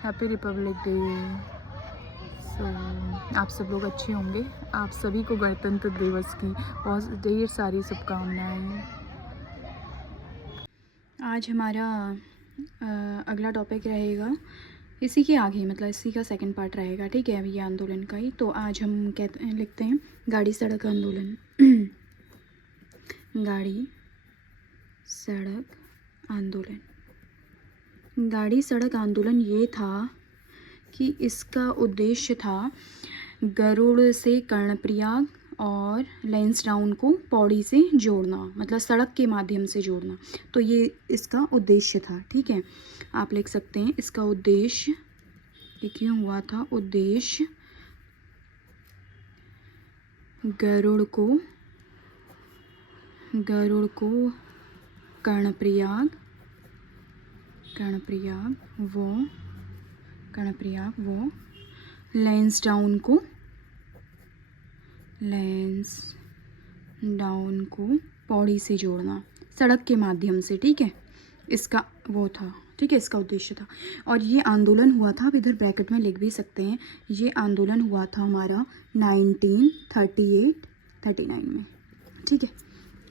Happy Republic day. सो आप सब लोग अच्छे होंगे। आप सभी को गणतंत्र दिवस की बहुत ढेर सारी शुभकामनाएं। आज हमारा अगला टॉपिक रहेगा इसी के आगे, मतलब इसी का सेकंड पार्ट रहेगा, ठीक है, अभी ये आंदोलन का ही। तो आज हम कहते हैं, लिखते हैं गाड़ी सड़क आंदोलन। गाड़ी सड़क आंदोलन। गाड़ी सड़क आंदोलन ये था कि इसका उद्देश्य था गरुड़ से कर्णप्रयाग और लैंसडाउन को पौड़ी से जोड़ना, मतलब सड़क के माध्यम से जोड़ना। तो ये इसका उद्देश्य था, ठीक है। आप लिख सकते हैं इसका उद्देश्य, ये क्यों हुआ था। उद्देश्य गरुड़ को कर्णप्रयाग वो लैंसडाउन को पौड़ी से जोड़ना सड़क के माध्यम से, ठीक है। इसका वो था, ठीक है, इसका उद्देश्य था। और ये आंदोलन हुआ था, आप इधर ब्रैकेट में लिख भी सकते हैं, ये आंदोलन हुआ था हमारा 1938-39 में, ठीक है,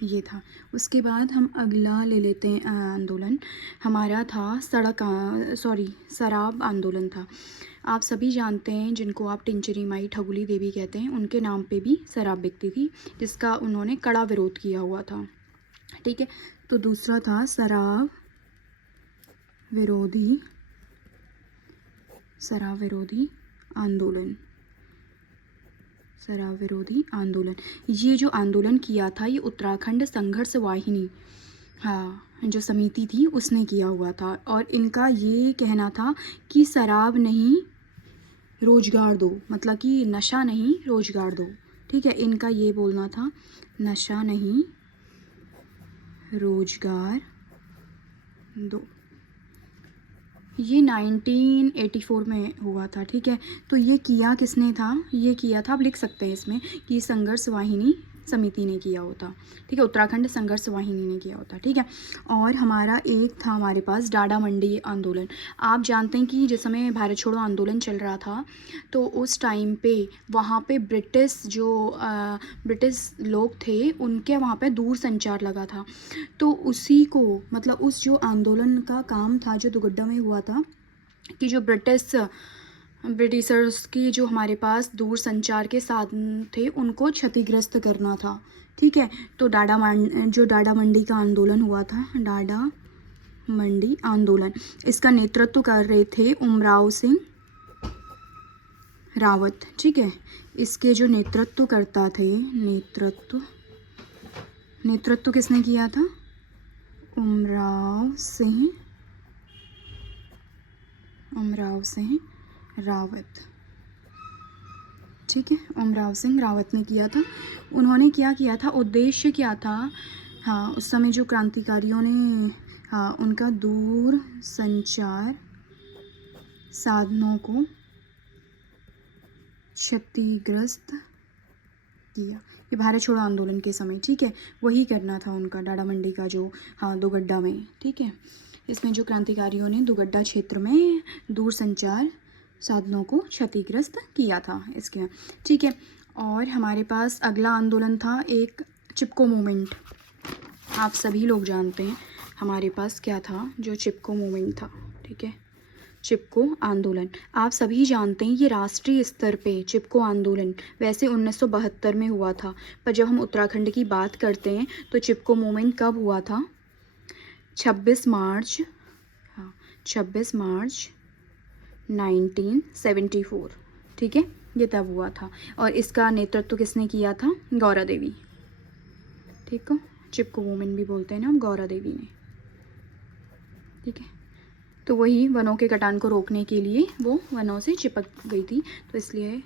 ये था। उसके बाद हम अगला ले लेते हैं आंदोलन हमारा था शराब आंदोलन था। आप सभी जानते हैं, जिनको आप टिंचरी माई ठगुली देवी कहते हैं, उनके नाम पे भी शराब बिकती थी, जिसका उन्होंने कड़ा विरोध किया हुआ था, ठीक है। तो दूसरा था शराब विरोधी आंदोलन। ये जो आंदोलन किया था, ये उत्तराखंड संघर्ष वाहिनी, हाँ, जो समिति थी उसने किया हुआ था। और इनका ये कहना था कि शराब नहीं रोजगार दो, मतलब कि नशा नहीं रोजगार दो, ठीक है। इनका ये बोलना था, नशा नहीं रोजगार दो। ये 1984 में हुआ था, ठीक है। तो ये किया किसने था, ये किया था, आप लिख सकते हैं इसमें कि संघर्ष वाहिनी समिति ने किया होता, ठीक है, उत्तराखंड संघर्ष वाहिनी ने किया होता, ठीक है। और हमारा एक था हमारे पास डाडा मंडी आंदोलन। आप जानते हैं कि जिस समय भारत छोड़ो आंदोलन चल रहा था, तो उस टाइम पे वहाँ पे ब्रिटिश लोग थे, उनके वहाँ पे दूर संचार लगा था। तो उसी को, मतलब उस जो आंदोलन का काम था जो दुगड्डा में हुआ था, कि जो ब्रिटिशर्स की जो हमारे पास दूर संचार के साधन थे उनको क्षतिग्रस्त करना था, ठीक है। तो डाडा मंडी का आंदोलन हुआ था, डाडा मंडी आंदोलन, इसका नेतृत्व कर रहे थे उमराव सिंह रावत, ठीक है। इसके जो नेतृत्वकर्ता थे, नेतृत्व किसने किया था, उमराव सिंह रावत, ठीक है, उमराव सिंह रावत ने किया था। उन्होंने क्या किया था, उद्देश्य क्या था, हाँ, उस समय जो क्रांतिकारियों ने, हाँ, उनका दूर संचार साधनों को क्षतिग्रस्त किया, ये भारत छोड़ो आंदोलन के समय, ठीक है, वही करना था उनका, डाडा मंडी का जो, हाँ, दुगड्डा में, ठीक है। इसमें जो क्रांतिकारियों ने दुगड्डा क्षेत्र में दूर संचार साधनों को क्षतिग्रस्त किया था इसके, ठीक है। और हमारे पास अगला आंदोलन था एक चिपको मूवमेंट। आप सभी लोग जानते हैं हमारे पास क्या था, जो चिपको मूवमेंट था, ठीक है, चिपको आंदोलन। आप सभी जानते हैं ये राष्ट्रीय स्तर पे चिपको आंदोलन वैसे 1972 में हुआ था, पर जब हम उत्तराखंड की बात करते हैं तो चिपको मूवमेंट कब हुआ था, 26 मार्च 1974, ठीक है, ये तब हुआ था। और इसका नेतृत्व किसने किया था, गौरा देवी, ठीक है, चिपको वुमेन भी बोलते हैं ना हम, गौरा देवी ने, ठीक है। तो वही वनों के कटान को रोकने के लिए वो वनों से चिपक गई थी, तो इसलिए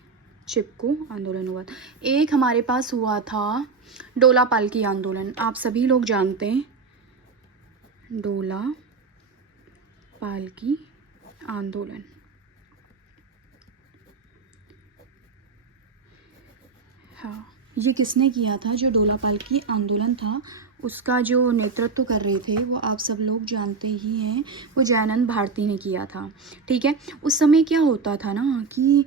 चिपको आंदोलन हुआ था। एक हमारे पास हुआ था डोला पालकी आंदोलन। आप सभी लोग जानते हैं डोला पालकी आंदोलन, हाँ, ये किसने किया था, जो डोला पालकी आंदोलन था उसका जो नेतृत्व कर रहे थे वो आप सब लोग जानते ही हैं, वो जयानंद भारती ने किया था। ठीक है, उस समय क्या होता था ना कि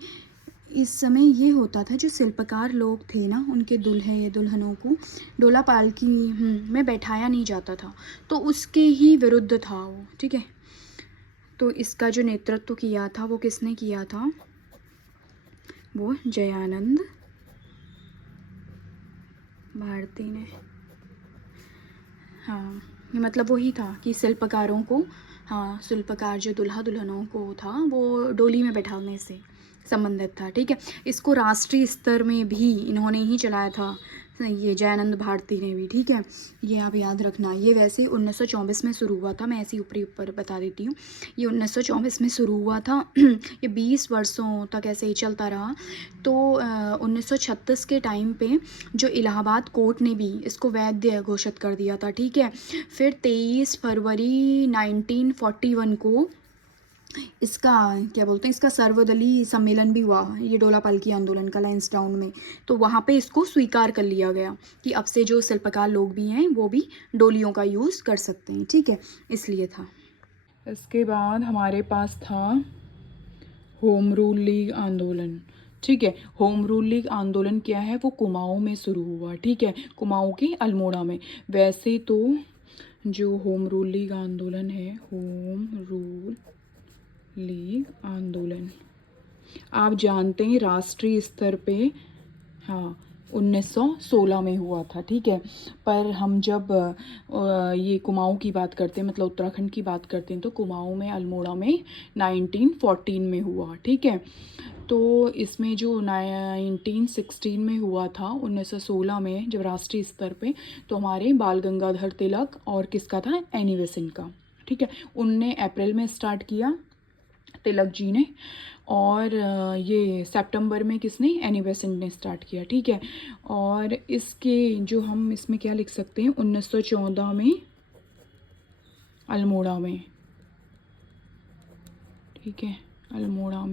इस समय ये होता था, जो शिल्पकार लोग थे ना, उनके दूल्हे दुल्हनों को डोला पालकी में बैठाया नहीं जाता था, तो उसके ही विरुद्ध था वो। ठीक है, तो इसका जो नेतृत्व किया था वो किसने किया था? वो जयानंद भारती ने। हाँ, मतलब वही था कि शिल्पकारों को, हाँ, शिल्पकार जो दुल्हा दुल्हनों को था वो डोली में बैठाने से संबंधित था। ठीक है, इसको राष्ट्रीय स्तर में भी इन्होंने ही चलाया था, ये जयानंद भारती ने भी। ठीक है, ये आप याद रखना। ये वैसे 1924 में शुरू हुआ था, मैं ऐसे ऊपरी ऊपर बता देती हूँ। ये 1924 में शुरू हुआ था ये 20 वर्षों तक ऐसे ही चलता रहा। तो 1936 के टाइम पे जो इलाहाबाद कोर्ट ने भी इसको वैध घोषित कर दिया था। ठीक है, फिर 23 फरवरी 1941 को इसका क्या बोलते हैं, इसका सर्वदलीय सम्मेलन भी हुआ, ये डोला पालकी आंदोलन का, लैंसडाउन में। तो वहाँ पे इसको स्वीकार कर लिया गया कि अब से जो शिल्पकार लोग भी हैं वो भी डोलियों का यूज़ कर सकते हैं। ठीक है, इसलिए था। इसके बाद हमारे पास था होम रूल लीग आंदोलन। ठीक है, होम रूल लीग आंदोलन क्या है, वो कुमाऊं में शुरू हुआ। ठीक है, कुमाऊं के अल्मोड़ा में। वैसे तो जो होम रूल लीग आंदोलन है, होम रूल लीग आंदोलन आप जानते हैं राष्ट्रीय स्तर पे, हाँ, 1916 में हुआ था। ठीक है, पर हम जब ये कुमाऊं की बात करते हैं, मतलब उत्तराखंड की बात करते हैं, तो कुमाऊं में अल्मोड़ा में 1914 में हुआ। ठीक है, तो इसमें जो 1916 में हुआ था, 1916 में जब राष्ट्रीय स्तर पे, तो हमारे बाल गंगाधर तिलक और किसका था, एनी बेसेंट का। ठीक है, उनने अप्रैल में स्टार्ट किया, तिलक जी ने, और ये सितंबर में किसने, एनी बेसेंट ने स्टार्ट किया। ठीक है, और इसके जो हम इसमें क्या लिख सकते हैं, 1914 में अल्मोड़ा में। ठीक है, अल्मोड़ा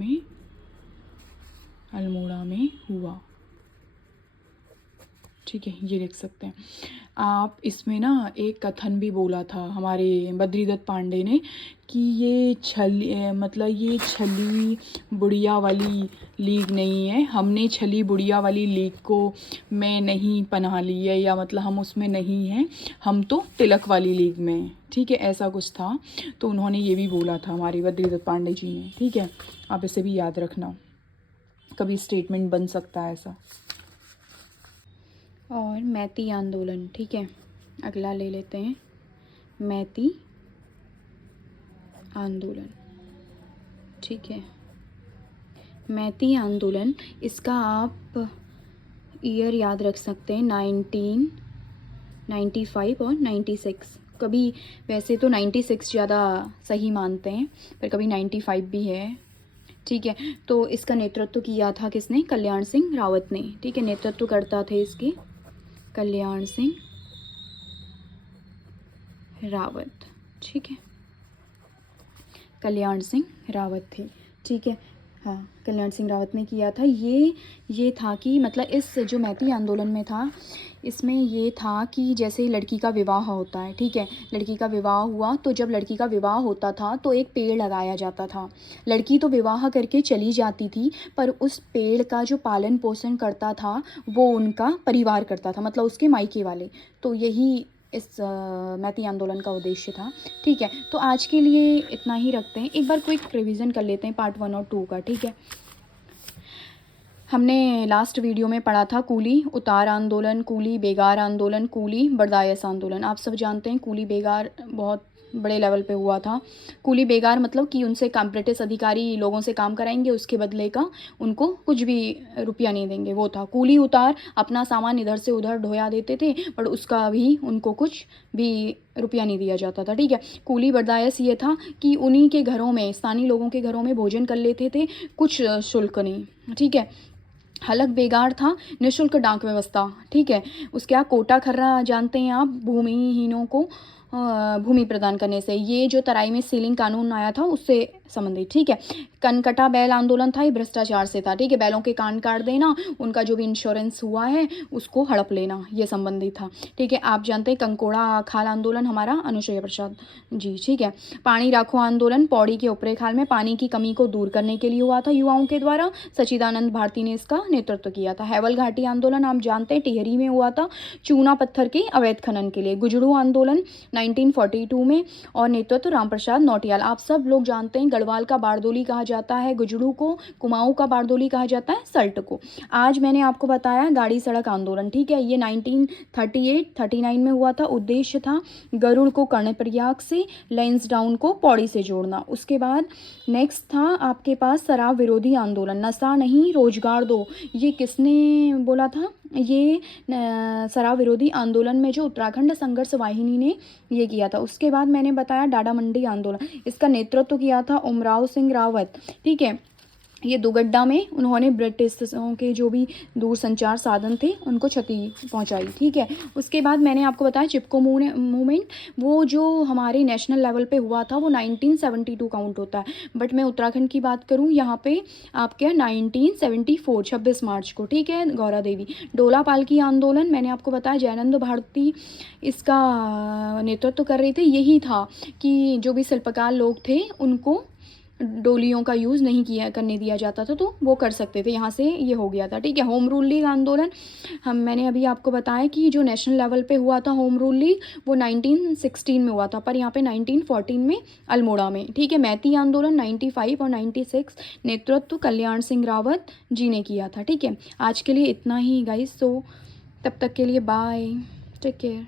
में हुआ। ठीक है, ये लिख सकते हैं आप। इसमें ना एक कथन भी बोला था हमारे बद्रीदत्त पांडे ने कि ये छली बुढ़िया वाली लीग नहीं है, हमने छली बुढ़िया वाली लीग को में नहीं पनाह ली है, या मतलब हम उसमें नहीं हैं, हम तो तिलक वाली लीग में हैं। ठीक है, ऐसा कुछ था, तो उन्होंने ये भी बोला था हमारे बद्रीदत्त पांडे जी ने। ठीक है, आप इसे भी याद रखना, कभी स्टेटमेंट बन सकता है ऐसा। और मैती आंदोलन। ठीक है, अगला ले लेते हैं, मैती आंदोलन। ठीक है, मैती आंदोलन, इसका आप ईयर याद रख सकते हैं, 1995 और 96। कभी वैसे तो 96 ज़्यादा सही मानते हैं, पर कभी 95 भी है। ठीक है, तो इसका नेतृत्व किया था किसने, कल्याण सिंह रावत ने। ठीक है, नेतृत्व करता थे इसके कल्याण सिंह रावत। ठीक है, कल्याण सिंह रावत थे। ठीक है, हाँ, कल्याण सिंह रावत ने किया था। ये था कि मतलब इस जो मैती आंदोलन में था, इसमें ये था कि जैसे लड़की का विवाह होता है, ठीक है, लड़की का विवाह हुआ, तो जब लड़की का विवाह होता था तो एक पेड़ लगाया जाता था। लड़की तो विवाह करके चली जाती थी, पर उस पेड़ का जो पालन पोषण करता था वो उनका परिवार करता था, मतलब उसके मायके वाले। तो यही इस मैती आंदोलन का उद्देश्य था। ठीक है, तो आज के लिए इतना ही रखते हैं। एक बार क्विक रिवीजन कर लेते हैं पार्ट 1 और 2 का। ठीक है, हमने लास्ट वीडियो में पढ़ा था कूली उतार आंदोलन, कूली बेगार आंदोलन, कूली बर्दायस आंदोलन। आप सब जानते हैं कूली बेगार बहुत बड़े लेवल पे हुआ था। कूली बेगार मतलब कि उनसे काम, ब्रिटिश अधिकारी लोगों से काम कराएंगे, उसके बदले का उनको कुछ भी रुपया नहीं देंगे, वो था। कूली उतार, अपना सामान इधर से उधर ढोया देते थे, पर उसका भी उनको कुछ भी रुपया नहीं दिया जाता था। ठीक है, कूली बर्दायस ये था कि उन्हीं के घरों में, स्थानीय लोगों के घरों में भोजन कर लेते थे, कुछ शुल्क नहीं। ठीक है, हलक बेगार था, निःशुल्क डाक व्यवस्था। ठीक है, उसके आप कोटा खर्रा जानते हैं आप, भूमिहीनों को भूमि प्रदान करने से। ये जो तराई में सीलिंग कानून आया था उससे संबंधित, ठीक है। कनकटा बैल आंदोलन था, ये भ्रष्टाचार से था, ठीक है। बैलों के कान काट देना, उनका जो भी इंश्योरेंस हुआ है उसको हड़प लेना, ये संबंधित था, ठीक है। आप जानते हैं कंकोड़ा खाल आंदोलन हमारा अनुसुईया प्रसाद जी, ठीक है। पानी राखो आंदोलन पौड़ी के ऊपरी खाल में पानी की कमी को दूर करने के लिए हुआ था युवाओं के द्वारा, सच्चिदानंद भारती ने इसका नेतृत्व किया था। हैवल घाटी आंदोलन आप जानते हैं टिहरी में हुआ था, चूना पत्थर के अवैध खनन के लिए। गुजड़ू आंदोलन 1942 में और नेतृत्व रामप्रसाद नौटियाल। आप सब लोग जानते हैं गढ़वाल का बारदोली कहा जाता है गुजड़ू को, कुमाऊं का बारदोली कहा जाता है सल्ट को। आज मैंने आपको बताया गाड़ी सड़क आंदोलन, ठीक है। ये 1938-39 में हुआ था। उद्देश्य था गरुड़ को कर्णप्रयाग से लैंसडाउन को पौड़ी से जोड़ना। उसके बाद नेक्स्ट था आपके पास शराब विरोधी आंदोलन, नशा नहीं रोजगार दो। ये किसने बोला था? ये शराब विरोधी आंदोलन में जो उत्तराखंड संघर्ष वाहिनी ने ये किया था। उसके बाद मैंने बताया डाडा मंडी आंदोलन, इसका नेतृत्व किया था उमराव सिंह रावत, ठीक है। ये दुगड्डा में उन्होंने ब्रिटिशों के जो भी दूरसंचार साधन थे उनको क्षति पहुंचाई, ठीक है। उसके बाद मैंने आपको बताया चिपको मूवमेंट, वो जो हमारे नेशनल लेवल पे हुआ था वो 1972 काउंट होता है, बट मैं उत्तराखंड की बात करूं यहाँ पे आपके 1974 26 मार्च को, ठीक है। गौरा देवी डोला पालकी आंदोलन मैंने आपको बताया जयानंद भारती इसका नेतृत्व कर रहे थे। यही था कि जो भी शिल्पकार लोग थे उनको डोलियों का यूज़ नहीं करने दिया जाता था, तो वो कर सकते थे, यहाँ से ये हो गया था, ठीक है। होम रूल लीग आंदोलन मैंने अभी आपको बताया कि जो नेशनल लेवल पे हुआ था होम रूल लीग वो 1916 में हुआ था, पर यहाँ पे 1914 में अल्मोड़ा में, ठीक है। मैती आंदोलन 95 और 96 नेतृत्व कल्याण सिंह रावत जी ने किया था, ठीक है। आज के लिए इतना ही गाइस, तो तब तक के लिए बाय, टेक केयर।